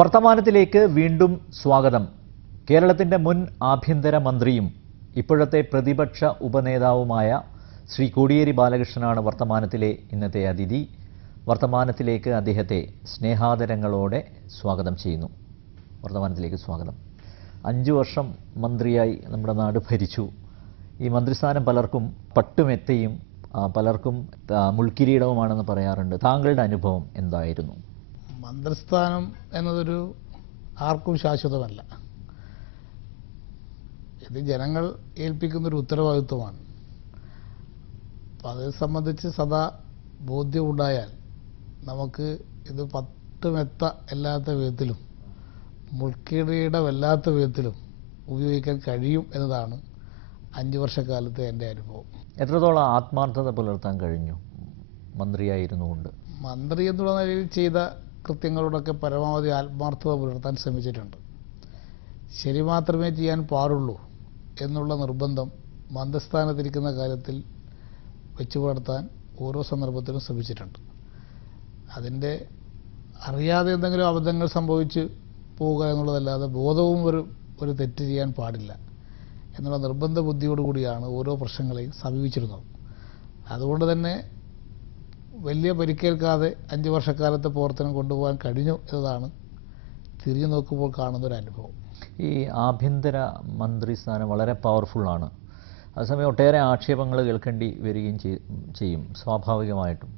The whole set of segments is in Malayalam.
വർത്തമാനത്തിലേക്ക് വീണ്ടും സ്വാഗതം. കേരളത്തിൻ്റെ മുൻ ആഭ്യന്തര മന്ത്രിയും ഇപ്പോഴത്തെ പ്രതിപക്ഷ ഉപനേതാവുമായ ശ്രീ കോടിയേരി ബാലകൃഷ്ണനാണ് വർത്തമാനത്തിലെ ഇന്നത്തെ അതിഥി. വർത്തമാനത്തിലേക്ക് അദ്ദേഹത്തെ സ്നേഹാദരങ്ങളോടെ സ്വാഗതം ചെയ്യുന്നു. വർത്തമാനത്തിലേക്ക് സ്വാഗതം. 5 വർഷം മന്ത്രിയായി നമ്മുടെ നാട് ഭരിച്ചു. ഈ മന്ത്രിസ്ഥാനം പലർക്കും പട്ടുമെത്തയും പലർക്കും മുൾക്കിരീടവുമാണെന്ന് പറയാറുണ്ട്. താങ്കളുടെ അനുഭവം എന്തായിരുന്നു? മന്ത്രിസ്ഥാനം എന്നതൊരു ആർക്കും ശാശ്വതമല്ല. ഇത് ജനങ്ങൾ ഏൽപ്പിക്കുന്നൊരു ഉത്തരവാദിത്വമാണ്. അപ്പം അത് സംബന്ധിച്ച് സദാ ബോധ്യമുണ്ടായാൽ നമുക്ക് ഇത് പട്ടുമെത്ത അല്ലാത്ത വിധത്തിലും മുൾക്കിരീടമല്ലാത്ത വിധത്തിലും ഉപയോഗിക്കാൻ കഴിയും എന്നതാണ് 5 വർഷക്കാലത്തെ എൻ്റെ അനുഭവം. എത്രത്തോളം ആത്മാർത്ഥത പുലർത്താൻ കഴിഞ്ഞു മന്ത്രിയായിരുന്നുകൊണ്ട്? മന്ത്രി എന്നുള്ള നിലയിൽ ചെയ്ത കൃത്യങ്ങളോടൊക്കെ പരമാവധി ആത്മാർത്ഥത പുലർത്താൻ ശ്രമിച്ചിട്ടുണ്ട്. ശരി മാത്രമേ ചെയ്യാൻ പാടുള്ളൂ എന്നുള്ള നിർബന്ധം മന്ത്രിസ്ഥാനത്തിരിക്കുന്ന കാര്യത്തിൽ വെച്ചു പുലർത്താൻ ഓരോ സന്ദർഭത്തിലും ശ്രമിച്ചിട്ടുണ്ട്. അതിൻ്റെ അറിയാതെ എന്തെങ്കിലും അബദ്ധങ്ങൾ സംഭവിച്ച് പോവുക എന്നുള്ളതല്ലാതെ ബോധവും ഒരു തെറ്റ് ചെയ്യാൻ പാടില്ല എന്നുള്ള നിർബന്ധ ബുദ്ധിയോടുകൂടിയാണ് ഓരോ പ്രശ്നങ്ങളെയും സമീപിച്ചിരുന്നത്. അതുകൊണ്ട് തന്നെ വലിയ പരിക്കേൽക്കാതെ 5 വർഷക്കാലത്തെ പ്രവർത്തനം കൊണ്ടുപോകാൻ കഴിഞ്ഞു എന്നതാണ് തിരിഞ്ഞു നോക്കുമ്പോൾ കാണുന്നൊരു അനുഭവം. ഈ ആഭ്യന്തര മന്ത്രിസ്ഥാനം വളരെ പവർഫുള്ളാണ്. അതേസമയം ഒട്ടേറെ ആക്ഷേപങ്ങൾ കേൾക്കേണ്ടി വരികയും ചെയ്യും സ്വാഭാവികമായിട്ടും.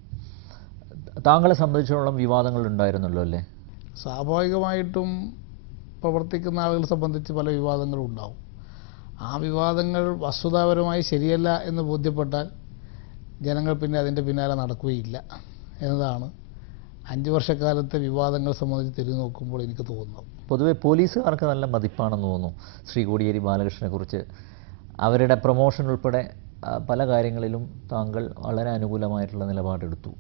താങ്കളെ സംബന്ധിച്ചിടത്തോളം വിവാദങ്ങൾ ഉണ്ടായിരുന്നല്ലോ അല്ലേ? സ്വാഭാവികമായിട്ടും പ്രവർത്തിക്കുന്ന ആളുകളെ സംബന്ധിച്ച് പല വിവാദങ്ങളും ഉണ്ടാവും. ആ വിവാദങ്ങൾ വസ്തുതാപരമായി ശരിയല്ല എന്ന് ബോധ്യപ്പെട്ടാൽ ജനങ്ങൾ പിന്നെ അതിൻ്റെ പിന്നാലെ നടക്കുകയില്ല എന്നതാണ് 5 വർഷക്കാലത്തെ വിവാദങ്ങൾ സംബന്ധിച്ച് തിരിഞ്ഞു നോക്കുമ്പോൾ എനിക്ക് തോന്നുന്നത്. പൊതുവെ പോലീസുകാർക്ക് നല്ല മതിപ്പാണെന്ന് തോന്നുന്നു ശ്രീ കോടിയേരി ബാലകൃഷ്ണനെക്കുറിച്ച്. അവരുടെ പ്രൊമോഷൻ ഉൾപ്പെടെ പല കാര്യങ്ങളിലും താങ്കൾ വളരെ അനുകൂലമായിട്ടുള്ള നിലപാടെടുത്തു.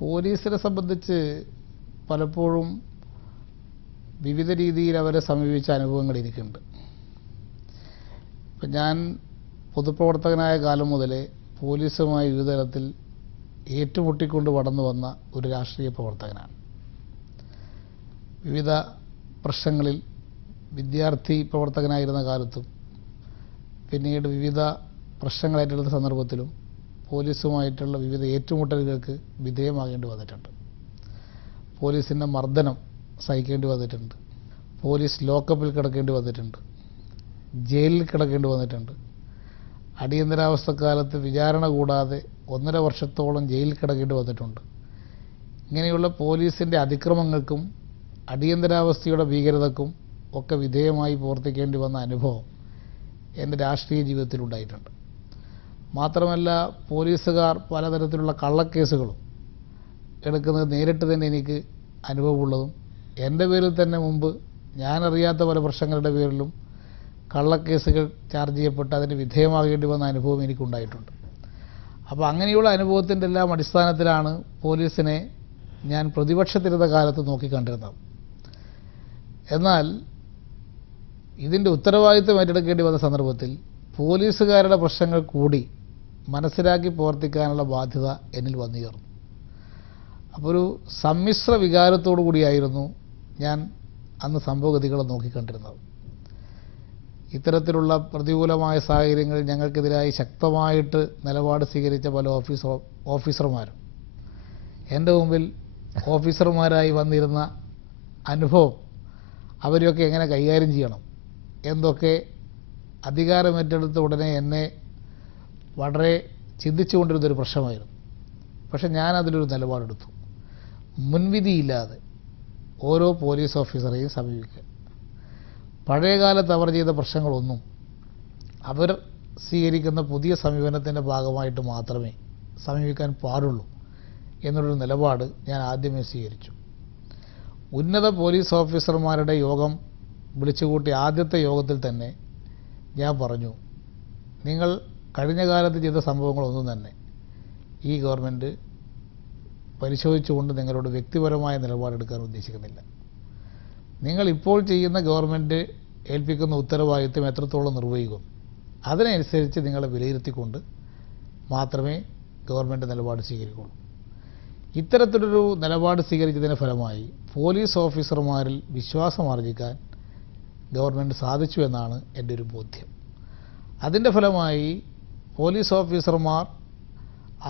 പോലീസിനെ സംബന്ധിച്ച് പലപ്പോഴും വിവിധ രീതിയിൽ അവരെ സമീപിച്ച അനുഭവങ്ങൾ എനിക്കുണ്ട്. ഇപ്പം ഞാൻ പൊതുപ്രവർത്തകനായ കാലം മുതലേ പോലീസുമായി വിവിധ തരത്തിൽ ഏറ്റുമുട്ടിക്കൊണ്ട് കടന്നു വന്ന ഒരു രാഷ്ട്രീയ പ്രവർത്തകനാണ്. വിവിധ പ്രശ്നങ്ങളിൽ വിദ്യാർത്ഥി പ്രവർത്തകനായിരുന്ന കാലത്തും പിന്നീട് വിവിധ പ്രശ്നങ്ങൾ ഏറ്റെടുത്ത സന്ദർഭത്തിലും പോലീസുമായിട്ടുള്ള വിവിധ ഏറ്റുമുട്ടലുകൾക്ക് വിധേയമാകേണ്ടി വന്നിട്ടുണ്ട്. പോലീസിൻ്റെ മർദ്ദനം സഹിക്കേണ്ടി വന്നിട്ടുണ്ട്. പോലീസ് ലോക്കപ്പിൽ കിടക്കേണ്ടി വന്നിട്ടുണ്ട്. ജയിലിൽ കിടക്കേണ്ടി വന്നിട്ടുണ്ട്. അടിയന്തരാവസ്ഥക്കാലത്ത് വിചാരണ കൂടാതെ 1.5 വർഷത്തോളം ജയിലിൽ കിടക്കേണ്ടി വന്നിട്ടുണ്ട്. ഇങ്ങനെയുള്ള പോലീസിൻ്റെ അതിക്രമങ്ങൾക്കും അടിയന്തരാവസ്ഥയുടെ ഭീകരതക്കും ഒക്കെ വിധേയമായി പ്രവർത്തിക്കേണ്ടി വന്ന അനുഭവം എൻ്റെ രാഷ്ട്രീയ ജീവിതത്തിലുണ്ടായിട്ടുണ്ട്. മാത്രമല്ല പോലീസുകാർ പലതരത്തിലുള്ള കള്ളക്കേസുകളും എടുക്കുന്നത് നേരിട്ട് തന്നെ എനിക്ക് അനുഭവമുള്ളതും എൻ്റെ പേരിൽ തന്നെ മുമ്പ് ഞാനറിയാത്ത പല പ്രശ്നങ്ങളുടെ പേരിലും കള്ളക്കേസുകൾ ചാർജ് ചെയ്യപ്പെട്ട് അതിന് വിധേയമാകേണ്ടി വന്ന അനുഭവം എനിക്കുണ്ടായിട്ടുണ്ട്. അപ്പോൾ അങ്ങനെയുള്ള അനുഭവത്തിൻ്റെ എല്ലാം അടിസ്ഥാനത്തിലാണ് പോലീസിനെ ഞാൻ പ്രതിപക്ഷത്തിരുന്ന കാലത്ത് നോക്കിക്കണ്ടിരുന്നത്. എന്നാൽ ഇതിൻ്റെ ഉത്തരവാദിത്വം ഏറ്റെടുക്കേണ്ടി വന്ന സന്ദർഭത്തിൽ പോലീസുകാരുടെ പ്രശ്നങ്ങൾ കൂടി മനസ്സിലാക്കി പ്രവർത്തിക്കാനുള്ള ബാധ്യത എന്നിൽ വന്നുചേർന്നു. അപ്പോൾ ഒരു സമ്മിശ്ര വികാരത്തോടു കൂടിയായിരുന്നു ഞാൻ അന്ന് സംഭവഗതികളെ നോക്കിക്കണ്ടിരുന്നത്. ഇത്തരത്തിലുള്ള പ്രതികൂലമായ സാഹചര്യങ്ങളിൽ ഞങ്ങൾക്കെതിരായി ശക്തമായിട്ട് നിലപാട് സ്വീകരിച്ച പല ഓഫീസർമാരും എൻ്റെ മുമ്പിൽ ഓഫീസർമാരായി വന്നിരുന്ന അനുഭവം അവരെയൊക്കെ എങ്ങനെ കൈകാര്യം ചെയ്യണം എന്തൊക്കെ അധികാരമേറ്റെടുത്ത ഉടനെ എന്നെ വളരെ ചിന്തിച്ചുകൊണ്ടിരുന്നൊരു പ്രശ്നമായിരുന്നു. പക്ഷെ ഞാനതിലൊരു നിലപാടെടുത്തു. മുൻവിധിയില്ലാതെ ഓരോ പോലീസ് ഓഫീസറെയും സമീപിക്കുക. പഴയകാലത്ത് അവർ ചെയ്ത പ്രശ്നങ്ങളൊന്നും അവർ സ്വീകരിക്കുന്ന പുതിയ സമീപനത്തിൻ്റെ ഭാഗമായിട്ട് മാത്രമേ സമീപിക്കാൻ പാടുള്ളൂ എന്നുള്ളൊരു നിലപാട് ഞാൻ ആദ്യമേ സ്വീകരിച്ചു. ഉന്നത പോലീസ് ഓഫീസർമാരുടെ യോഗം വിളിച്ചുകൂട്ടി ആദ്യത്തെ യോഗത്തിൽ തന്നെ ഞാൻ പറഞ്ഞു, നിങ്ങൾ കഴിഞ്ഞ കാലത്ത് ചെയ്ത സംഭവങ്ങളൊന്നും തന്നെ ഈ ഗവൺമെൻറ് പരിശോധിച്ചുകൊണ്ട് നിങ്ങളോട് വ്യക്തിപരമായ നിലപാടെടുക്കാൻ ഉദ്ദേശിക്കുന്നില്ല. നിങ്ങൾ ഇപ്പോൾ ചെയ്യുന്ന ഗവൺമെൻറ് ഏൽപ്പിക്കുന്ന ഉത്തരവാദിത്വം എത്രത്തോളം നിർവഹിക്കും അതിനനുസരിച്ച് നിങ്ങളെ വിലയിരുത്തിക്കൊണ്ട് മാത്രമേ ഗവൺമെൻറ് നിലപാട് സ്വീകരിക്കുള്ളൂ. ഇത്തരത്തിലൊരു നിലപാട് സ്വീകരിച്ചതിൻ്റെ ഫലമായി പോലീസ് ഓഫീസർമാരിൽ വിശ്വാസമാർജിക്കാൻ ഗവൺമെൻറ് സാധിച്ചു എന്നാണ് എൻ്റെ ഒരു ബോധ്യം. അതിൻ്റെ ഫലമായി പോലീസ് ഓഫീസർമാർ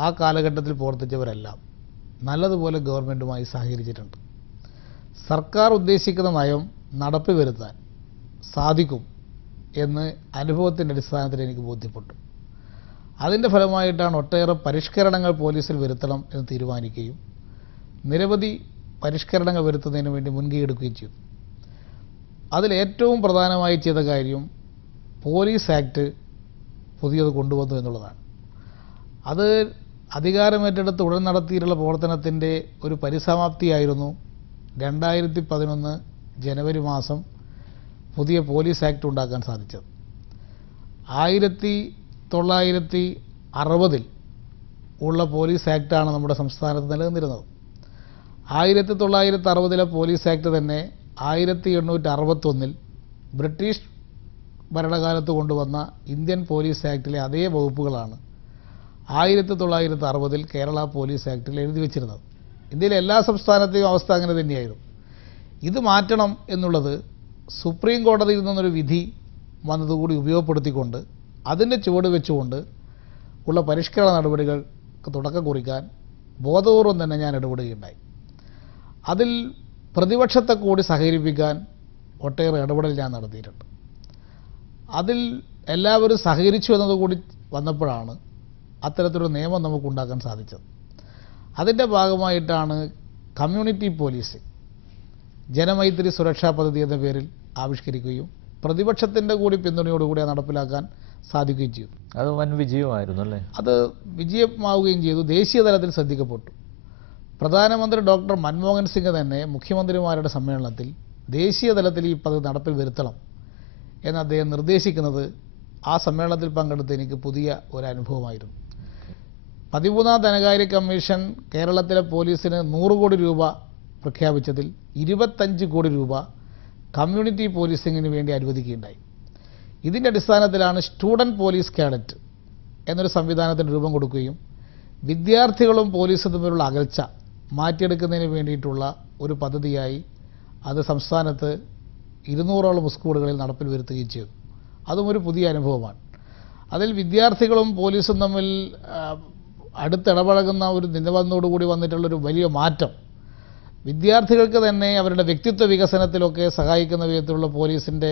ആ കാലഘട്ടത്തിൽ പ്രവർത്തിച്ചവരെല്ലാം നല്ലതുപോലെ ഗവൺമെൻറ്റുമായി സഹകരിച്ചിട്ടുണ്ട്. സർക്കാർ ഉദ്ദേശിക്കുന്ന നയം നടപ്പിൽ വരുത്താൻ സാധിക്കും എന്ന് അനുഭവത്തിൻ്റെ അടിസ്ഥാനത്തിൽ എനിക്ക് ബോധ്യപ്പെട്ടു. അതിൻ്റെ ഫലമായിട്ടാണ് ഒട്ടേറെ പരിഷ്കരണങ്ങൾ പോലീസിൽ വരുത്തണം എന്ന് തീരുമാനിക്കുകയും നിരവധി പരിഷ്കരണങ്ങൾ വരുത്തുന്നതിന് വേണ്ടി മുൻകൈ എടുക്കുകയും ചെയ്തു. അതിലേറ്റവും പ്രധാനമായി ചെയ്ത കാര്യം പോലീസ് ആക്ട് പുതിയത് കൊണ്ടുവന്നു എന്നുള്ളതാണ്. അത് അധികാരമേറ്റെടുത്ത് ഉടൻ നടത്തിയിട്ടുള്ള പ്രവർത്തനത്തിൻ്റെ ഒരു പരിസമാപ്തിയായിരുന്നു 2011 ജനുവരി മാസം പുതിയ പോലീസ് ആക്ട് ഉണ്ടാക്കാൻ സാധിച്ചത്. 1960 ഉള്ള പോലീസ് ആക്ടാണ് നമ്മുടെ സംസ്ഥാനത്ത് നിലനിന്നിരുന്നത്. 1960 പോലീസ് ആക്ട് തന്നെ 1861 ബ്രിട്ടീഷ് ഭരണകാലത്ത് കൊണ്ടുവന്ന ഇന്ത്യൻ പോലീസ് ആക്ടിലെ അതേ വകുപ്പുകളാണ് 1960 കേരള പോലീസ് ആക്ടിൽ എഴുതി വച്ചിരുന്നത്. ഇന്ത്യയിലെ എല്ലാ സംസ്ഥാനത്തെയും അവസ്ഥ അങ്ങനെ തന്നെയായിരുന്നു. ഇത് മാറ്റണം എന്നുള്ളത് സുപ്രീം കോടതിയിൽ നിന്നൊരു വിധി വന്നതുകൂടി ഉപയോഗപ്പെടുത്തിക്കൊണ്ട് അതിൻ്റെ ചുവട് വെച്ചുകൊണ്ട് ഉള്ള പരിഷ്കരണ നടപടികൾക്ക് തുടക്കം കുറിക്കാൻ ബോധപൂർവം തന്നെ ഞാൻ ഇടപെടുകയുണ്ടായി. അതിൽ പ്രതിപക്ഷത്തെ കൂടി സഹകരിപ്പിക്കാൻ ഒട്ടേറെ ഇടപെടൽ ഞാൻ നടത്തിയിട്ടുണ്ട്. അതിൽ എല്ലാവരും സഹകരിച്ചു എന്നതുകൂടി വന്നപ്പോഴാണ് അത്തരത്തിലൊരു നിയമം നമുക്കുണ്ടാക്കാൻ സാധിച്ചത്. അതിൻ്റെ ഭാഗമായിട്ടാണ് കമ്മ്യൂണിറ്റി പോലീസിംഗ് ജനമൈത്രി സുരക്ഷാ പദ്ധതി എന്ന പേരിൽ ആവിഷ്കരിക്കുകയും പ്രതിപക്ഷത്തിൻ്റെ കൂടി പിന്തുണയോടുകൂടി നടപ്പിലാക്കാൻ സാധിക്കുകയും ചെയ്തു. അത് വൻ വിജയമായിരുന്നു അല്ലേ? അത് വിജയമാവുകയും ചെയ്തു. ദേശീയ തലത്തിൽ ശ്രദ്ധിക്കപ്പെട്ടു. പ്രധാനമന്ത്രി ഡോക്ടർ മൻമോഹൻ സിംഗ് തന്നെ മുഖ്യമന്ത്രിമാരുടെ സമ്മേളനത്തിൽ ദേശീയ തലത്തിൽ ഈ പദ്ധതി നടപ്പിൽ വരുത്തണം എന്ന് അദ്ദേഹം നിർദ്ദേശിക്കുന്നത് ആ സമ്മേളനത്തിൽ പങ്കെടുത്ത് എനിക്ക് പുതിയ ഒരു അനുഭവമായിരുന്നു. 13ാം ധനകാര്യ കമ്മീഷൻ കേരളത്തിലെ പോലീസിന് 100 കോടി രൂപ പ്രഖ്യാപിച്ചതിൽ 25 കോടി രൂപ കമ്മ്യൂണിറ്റി പോലീസിങ്ങിന് വേണ്ടി അനുവദിക്കുകയുണ്ടായി. ഇതിൻ്റെ അടിസ്ഥാനത്തിലാണ് സ്റ്റുഡൻറ് പോലീസ് കാഡറ്റ് എന്നൊരു സംവിധാനത്തിന് രൂപം കൊടുക്കുകയും വിദ്യാർത്ഥികളും പോലീസും തമ്മിലുള്ള അകൽച്ച മാറ്റിയെടുക്കുന്നതിന് വേണ്ടിയിട്ടുള്ള ഒരു പദ്ധതിയായി അത് സംസ്ഥാനത്ത് 200ഓളം സ്കൂളുകളിൽ നടപ്പിൽ വരുത്തുകയും ചെയ്തു. അതും ഒരു പുതിയ അനുഭവമാണ്. അതിൽ വിദ്യാർത്ഥികളും പോലീസും തമ്മിൽ അടുത്തിടപഴകുന്ന ഒരു നിലവന്നോടുകൂടി വന്നിട്ടുള്ളൊരു വലിയ മാറ്റം വിദ്യാർത്ഥികൾക്ക് തന്നെ അവരുടെ വ്യക്തിത്വ വികസനത്തിലൊക്കെ സഹായിക്കുന്ന വിധത്തിലുള്ള പോലീസിൻ്റെ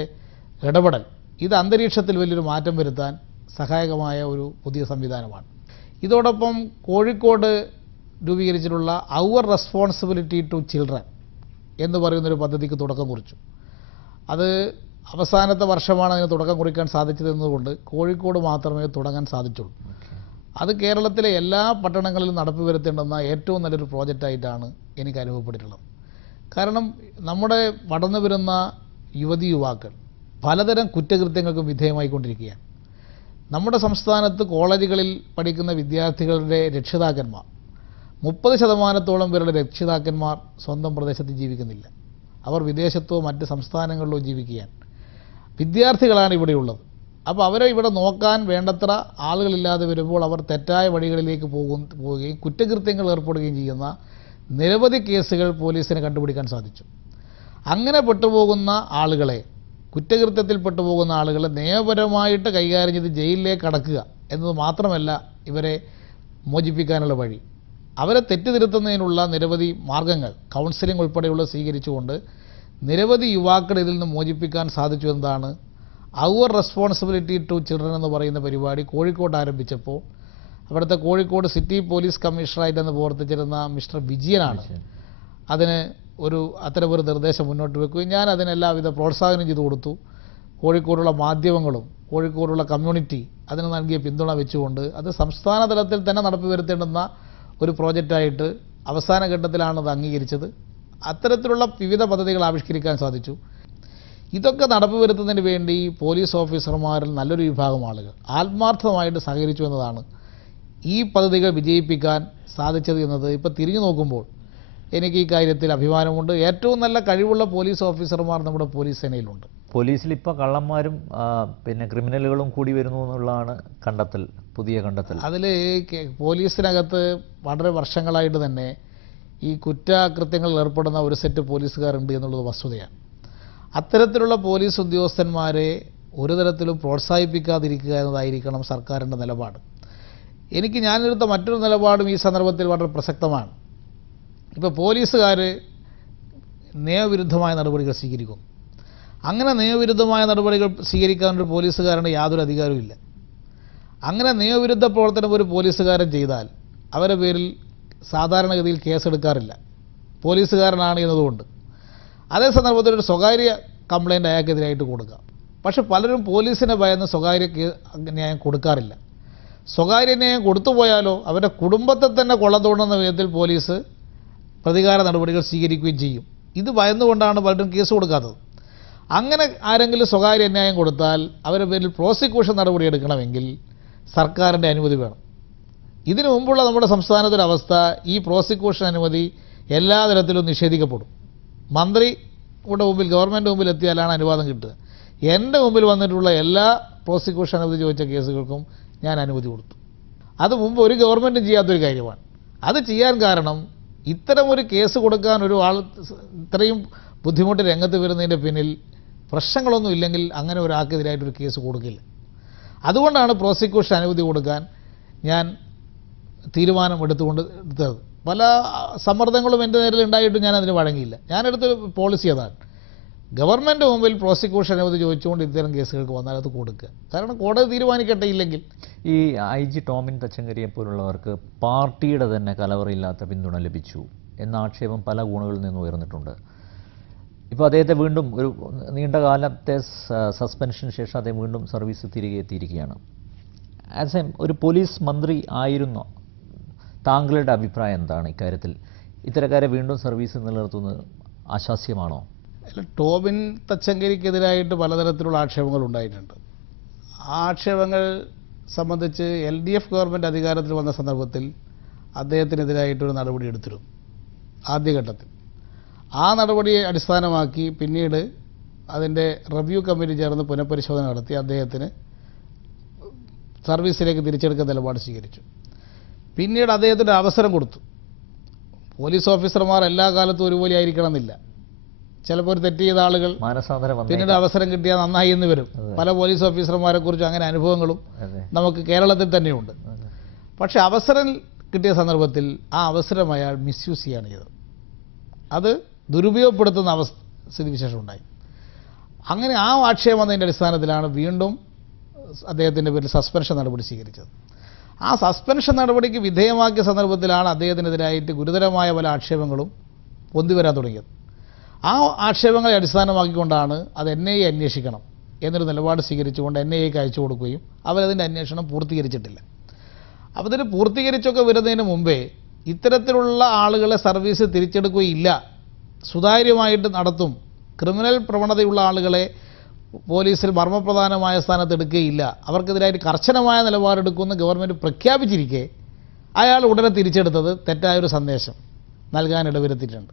ഇടപെടൽ ഇത് അന്തരീക്ഷത്തിൽ വലിയൊരു മാറ്റം വരുത്താൻ സഹായകമായ ഒരു പുതിയ സംവിധാനമാണ്. ഇതോടൊപ്പം കോഴിക്കോട് രൂപീകരിച്ചിട്ടുള്ള അവർ റെസ്പോൺസിബിലിറ്റി ടു ചിൽഡ്രൻ എന്ന് പറയുന്നൊരു പദ്ധതിക്ക് തുടക്കം കുറിച്ചു. അത് അവസാനത്തെ വർഷമാണ് അതിന് തുടക്കം കുറിക്കാൻ സാധിച്ചതെന്നതുകൊണ്ട് കോഴിക്കോട് മാത്രമേ തുടങ്ങാൻ സാധിച്ചുള്ളൂ. അത് കേരളത്തിലെ എല്ലാ പട്ടണങ്ങളിലും നടപ്പി വരുത്തേണ്ടുന്ന ഏറ്റവും നല്ലൊരു പ്രോജക്റ്റായിട്ടാണ് എനിക്ക് അനുഭവപ്പെട്ടിട്ടുള്ളത്. കാരണം നമ്മുടെ വളർന്നു വരുന്ന യുവതി യുവാക്കൾ പലതരം കുറ്റകൃത്യങ്ങൾക്കും വിധേയമായിക്കൊണ്ടിരിക്കുകയാണ്. നമ്മുടെ സംസ്ഥാനത്ത് കോളേജുകളിൽ പഠിക്കുന്ന വിദ്യാർത്ഥികളുടെ രക്ഷിതാക്കന്മാർ 30% പേരുടെ രക്ഷിതാക്കന്മാർ സ്വന്തം പ്രദേശത്ത് ജീവിക്കുന്നില്ല. അവർ വിദേശത്തോ മറ്റ് സംസ്ഥാനങ്ങളിലോ ജീവിക്കുകയാണ്. വിദ്യാർത്ഥികളാണ് ഇവിടെയുള്ളത്. അപ്പോൾ അവരെ ഇവിടെ നോക്കാൻ വേണ്ടത്ര ആളുകളില്ലാതെ വരുമ്പോൾ അവർ തെറ്റായ വഴികളിലേക്ക് പോവുകയും കുറ്റകൃത്യങ്ങൾ ഏർപ്പെടുകയും ചെയ്യുന്ന നിരവധി കേസുകൾ പോലീസിന് കണ്ടുപിടിക്കാൻ സാധിച്ചു. അങ്ങനെ പെട്ടുപോകുന്ന ആളുകളെ കുറ്റകൃത്യത്തിൽ പെട്ടുപോകുന്ന ആളുകളെ നിയമപരമായിട്ട് കൈകാര്യം ചെയ്ത് ജയിലിലേക്ക് അടക്കുക എന്നത് മാത്രമല്ല ഇവരെ മോചിപ്പിക്കാനുള്ള വഴി. അവരെ തെറ്റുതിരുത്തുന്നതിനുള്ള നിരവധി മാർഗങ്ങൾ കൗൺസിലിംഗ് ഉൾപ്പെടെയുള്ള സ്വീകരിച്ചുകൊണ്ട് നിരവധി യുവാക്കളെ ഇതിൽ നിന്ന് മോചിപ്പിക്കാൻ സാധിച്ചു എന്നതാണ് അവർ റെസ്പോൺസിബിലിറ്റി ടു ചിൽഡ്രൻ എന്ന് പറയുന്ന പരിപാടി കോഴിക്കോട് ആരംഭിച്ചപ്പോൾ അവിടുത്തെ കോഴിക്കോട് സിറ്റി പോലീസ് കമ്മീഷണറായിട്ടെന്ന് പ്രവർത്തിച്ചിരുന്ന മിസ്റ്റർ വിജയനാണ് അതിന് അത്തരമൊരു നിർദ്ദേശം മുന്നോട്ട് വെക്കുകയും ഞാൻ അതിന് എല്ലാവിധ പ്രോത്സാഹനം ചെയ്തു കൊടുത്തു. കോഴിക്കോടുള്ള മാധ്യമങ്ങളും കോഴിക്കോടുള്ള കമ്മ്യൂണിറ്റി അതിന് നൽകിയ പിന്തുണ വെച്ചുകൊണ്ട് അത് സംസ്ഥാന തലത്തിൽ തന്നെ നടപ്പി വരുത്തേണ്ടുന്ന ഒരു പ്രോജക്റ്റായിട്ട് അവസാന ഘട്ടത്തിലാണ് അത് അംഗീകരിച്ചത്. അത്തരത്തിലുള്ള വിവിധ പദ്ധതികൾ ആവിഷ്കരിക്കാൻ സാധിച്ചു. ഇതൊക്കെ നടപ്പി വരുത്തുന്നതിന് വേണ്ടി പോലീസ് ഓഫീസർമാരിൽ നല്ലൊരു വിഭാഗം ആളുകൾ ആത്മാർത്ഥമായിട്ട് സഹകരിച്ചു എന്നതാണ് ഈ പദ്ധതികൾ വിജയിപ്പിക്കാൻ സാധിച്ചത് എന്നത് ഇപ്പോൾ തിരിഞ്ഞു നോക്കുമ്പോൾ എനിക്ക് ഈ കാര്യത്തിൽ അഭിമാനമുണ്ട്. ഏറ്റവും നല്ല കഴിവുള്ള പോലീസ് ഓഫീസർമാർ നമ്മുടെ പോലീസ് സേനയിലുണ്ട്. പോലീസിൽ ഇപ്പോൾ കള്ളന്മാരും പിന്നെ ക്രിമിനലുകളും കൂടി വരുന്നു എന്നുള്ളതാണ് കണ്ടെത്തൽ, പുതിയ കണ്ടെത്തൽ. അതിൽ പോലീസിനകത്ത് വളരെ വർഷങ്ങളായിട്ട് തന്നെ ഈ കുറ്റകൃത്യങ്ങളിൽ ഏർപ്പെടുന്ന ഒരു സെറ്റ് പോലീസുകാരുണ്ട് എന്നുള്ളത് വസ്തുതയാണ്. അത്തരത്തിലുള്ള പോലീസ് ഉദ്യോഗസ്ഥന്മാരെ ഒരു തരത്തിലും പ്രോത്സാഹിപ്പിക്കാതിരിക്കുക എന്നതായിരിക്കണം സർക്കാരിൻ്റെ നിലപാട്. ഞാനെടുത്ത മറ്റൊരു നിലപാടും ഈ സന്ദർഭത്തിൽ വളരെ പ്രസക്തമാണ്. ഇപ്പോൾ പോലീസുകാർ നിയമവിരുദ്ധമായ നടപടികൾ സ്വീകരിക്കും. അങ്ങനെ നിയമവിരുദ്ധമായ നടപടികൾ സ്വീകരിക്കാനൊരു പോലീസുകാരന് യാതൊരു അധികാരവുമില്ല. അങ്ങനെ നിയമവിരുദ്ധ പ്രവർത്തനം ഒരു പോലീസുകാരൻ ചെയ്താൽ അവരുടെ പേരിൽ സാധാരണഗതിയിൽ കേസെടുക്കാറില്ല, പോലീസുകാരനാണ് എന്നതുകൊണ്ട്. അതേ സന്ദർഭത്തിൽ ഒരു സ്വകാര്യ കംപ്ലയിൻ്റ് അയാൾക്കെതിരായിട്ട് കൊടുക്കാം. പക്ഷെ പലരും പോലീസിനെ ഭയന്ന് സ്വകാര്യ ന്യായം കൊടുക്കാറില്ല. സ്വകാര്യ ന്യായം കൊടുത്തുപോയാലോ അവരുടെ കുടുംബത്തെ തന്നെ കൊള്ള തോന്നുന്ന വിധത്തിൽ പോലീസ് പ്രതികാര നടപടികൾ സ്വീകരിക്കുകയും ചെയ്യും. ഇത് ഭയന്നുകൊണ്ടാണ് പലരും കേസ് കൊടുക്കാത്തത്. അങ്ങനെ ആരെങ്കിലും സ്വകാര്യ ന്യായം കൊടുത്താൽ അവരുടെ പേരിൽ പ്രോസിക്യൂഷൻ നടപടി എടുക്കണമെങ്കിൽ സർക്കാരിൻ്റെ അനുമതി വേണം. ഇതിനു മുമ്പുള്ള നമ്മുടെ സംസ്ഥാനത്തൊരവസ്ഥ, ഈ പ്രോസിക്യൂഷൻ അനുമതി എല്ലാ തരത്തിലും നിഷേധിക്കപ്പെടും. മന്ത്രിയുടെ മുമ്പിൽ, ഗവൺമെൻറ് മുമ്പിൽ എത്തിയാലാണ് അനുവാദം കിട്ടുക. എൻ്റെ മുമ്പിൽ വന്നിട്ടുള്ള എല്ലാ പ്രോസിക്യൂഷൻ അനുമതി ചോദിച്ച കേസുകൾക്കും ഞാൻ അനുമതി കൊടുത്തു. അത് മുമ്പ് ഒരു ഗവൺമെൻറ്റും ചെയ്യാത്തൊരു കാര്യമാണ്. അത് ചെയ്യാൻ കാരണം ഇത്തരമൊരു കേസ് കൊടുക്കാൻ ഒരു ആൾ ഇത്രയും ബുദ്ധിമുട്ട് രംഗത്ത് വരുന്നതിൻ്റെ പിന്നിൽ പ്രശ്നങ്ങളൊന്നും ഇല്ലെങ്കിൽ അങ്ങനെ ഒരാൾക്കെതിരായിട്ടൊരു കേസ് കൊടുക്കില്ല. അതുകൊണ്ടാണ് പ്രോസിക്യൂഷൻ അനുമതി കൊടുക്കാൻ ഞാൻ എടുത്തത്. പല സമ്മർദ്ദങ്ങളും എൻ്റെ നേരിൽ ഉണ്ടായിട്ടും ഞാൻ അതിന് വഴങ്ങിയില്ല. ഞാനെടുത്തൊരു പോളിസി അതാണ്, ഗവൺമെൻറ് മുമ്പിൽ പ്രോസിക്യൂഷൻ അനുമതി ചോദിച്ചുകൊണ്ട് ഇത്തരം കേസുകൾക്ക് വന്നാൽ അത് കൊടുക്കുക. കാരണം കോടതി തീരുമാനിക്കട്ടെ. ഇല്ലെങ്കിൽ ഈ IG ടോമിൻ തച്ചങ്കരിയെ പോലുള്ളവർക്ക് പാർട്ടിയുടെ തന്നെ കലവറയില്ലാത്ത പിന്തുണ ലഭിച്ചു എന്ന ആക്ഷേപം പല കോണുകളിൽ നിന്ന് ഉയർന്നിട്ടുണ്ട്. ഇപ്പോൾ അദ്ദേഹത്തെ വീണ്ടും ഒരു നീണ്ട കാലത്തെ സസ്പെൻഷന് ശേഷം അദ്ദേഹം വീണ്ടും സർവീസ് തിരികെ എത്തിയിരിക്കുകയാണ്. ആസ് ഒരു പോലീസ് മന്ത്രി ആയിരുന്ന താങ്കളുടെ അഭിപ്രായം എന്താണ് ഇക്കാര്യത്തിൽ? ഇത്തരക്കാരെ വീണ്ടും സർവീസ് നിലനിർത്തുന്നത് ആശാസ്യമാണോ? ടോമിൻ തച്ചങ്കരിക്കെതിരായിട്ട് പലതരത്തിലുള്ള ആക്ഷേപങ്ങൾ ഉണ്ടായിട്ടുണ്ട്. ആ ആക്ഷേപങ്ങൾ സംബന്ധിച്ച് LDF ഗവൺമെൻറ് അധികാരത്തിൽ വന്ന സന്ദർഭത്തിൽ അദ്ദേഹത്തിനെതിരായിട്ടൊരു നടപടി എടുത്തിരുന്നു ആദ്യഘട്ടത്തിൽ. ആ നടപടിയെ അടിസ്ഥാനമാക്കി പിന്നീട് അതിൻ്റെ റിവ്യൂ കമ്മിറ്റി ചേർന്ന് പുനഃപരിശോധന നടത്തി അദ്ദേഹത്തിന് സർവീസിലേക്ക് തിരിച്ചെടുക്കുന്ന നിലപാട് സ്വീകരിച്ചു. പിന്നീട് അദ്ദേഹത്തിന് അവസരം കൊടുത്തു. പോലീസ് ഓഫീസർമാർ എല്ലാ കാലത്തും ഒരുപോലെ ആയിരിക്കണം എന്നില്ല. ചിലപ്പോൾ ഒരു തെറ്റ് ചെയ്ത ആളുകൾ പിന്നീട് അവസരം കിട്ടിയാൽ നന്നായി എന്ന് വരും. പല പോലീസ് ഓഫീസർമാരെ കുറിച്ചും അങ്ങനെ അനുഭവങ്ങളും നമുക്ക് കേരളത്തിൽ തന്നെയുണ്ട്. പക്ഷെ അവസരം കിട്ടിയ സന്ദർഭത്തിൽ ആ അവസരം അയാൾ മിസ്യൂസ് ചെയ്യാണ് ചെയ്തത്. അത് ദുരുപയോഗപ്പെടുത്തുന്ന സ്ഥിതിവിശേഷം ഉണ്ടായി. അങ്ങനെ ആ ആക്ഷേപം വന്നതിൻ്റെ അടിസ്ഥാനത്തിലാണ് വീണ്ടും അദ്ദേഹത്തിൻ്റെ പേരിൽ സസ്പെൻഷൻ നടപടി സ്വീകരിച്ചത്. ആ സസ്പെൻഷൻ നടപടിക്ക് വിധേയമാക്കിയ സന്ദർഭത്തിലാണ് അദ്ദേഹത്തിനെതിരായിട്ട് ഗുരുതരമായ പല ആക്ഷേപങ്ങളും പൊന്തിവരാൻ തുടങ്ങിയത്. ആ ആക്ഷേപങ്ങളെ അടിസ്ഥാനമാക്കിക്കൊണ്ടാണ് അത് NIA അന്വേഷിക്കണം എന്നൊരു നിലപാട് സ്വീകരിച്ചുകൊണ്ട് NIAക്ക് അയച്ചു കൊടുക്കുകയും അവരതിൻ്റെ അന്വേഷണം പൂർത്തീകരിച്ചിട്ടില്ല. അപ്പോൾ ഇതിന് പൂർത്തീകരിച്ചൊക്കെ വരുന്നതിന് മുമ്പേ ഇത്തരത്തിലുള്ള ആളുകളെ സർവീസ് തിരിച്ചെടുക്കുകയില്ല, സുതാര്യമായിട്ട് നടത്തും, ക്രിമിനൽ പ്രവണതയുള്ള ആളുകളെ പോലീസിൽ മർമ്മപ്രധാനമായ സ്ഥാനത്ത് എടുക്കുകയില്ല, അവർക്കെതിരായിട്ട് കർശനമായ നിലപാടെടുക്കുമെന്ന് ഗവൺമെൻറ് പ്രഖ്യാപിച്ചിരിക്കെ അയാൾ ഉടനെ തിരിച്ചെടുത്തത് തെറ്റായൊരു സന്ദേശം നൽകാൻ ഇടവരുത്തിയിട്ടുണ്ട്.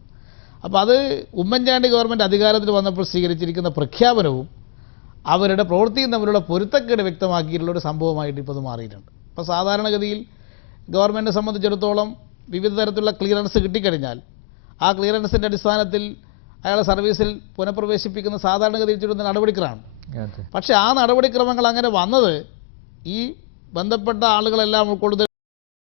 അപ്പോൾ അത് ഉമ്മൻചാണ്ടി ഗവൺമെൻറ് അധികാരത്തിൽ വന്നപ്പോൾ സ്വീകരിച്ചിരിക്കുന്ന പ്രഖ്യാപനവും അവരുടെ പ്രവൃത്തിയും തമ്മിലുള്ള പൊരുത്തക്കേട് വ്യക്തമാക്കിയിട്ടുള്ളൊരു സംഭവമായിട്ട് ഇപ്പോൾ അത് മാറിയിട്ടുണ്ട്. അപ്പോൾ സാധാരണഗതിയിൽ ഗവൺമെൻറ്റിനെ സംബന്ധിച്ചിടത്തോളം വിവിധ തരത്തിലുള്ള ക്ലിയറൻസ് കിട്ടിക്കഴിഞ്ഞാൽ ആ ക്ലിയറൻസിൻ്റെ അടിസ്ഥാനത്തിൽ അയാളെ സർവീസിൽ പുനഃപ്രവേശിപ്പിക്കുന്ന സാധാരണഗതിയിൽ ചുരുന്ന നടപടിക്രമമാണ്. പക്ഷേ ആ നടപടിക്രമങ്ങൾ അങ്ങനെ വന്നത് ഈ ബന്ധപ്പെട്ട ആളുകളെല്ലാം ഉൾക്കൊള്ളുന്ന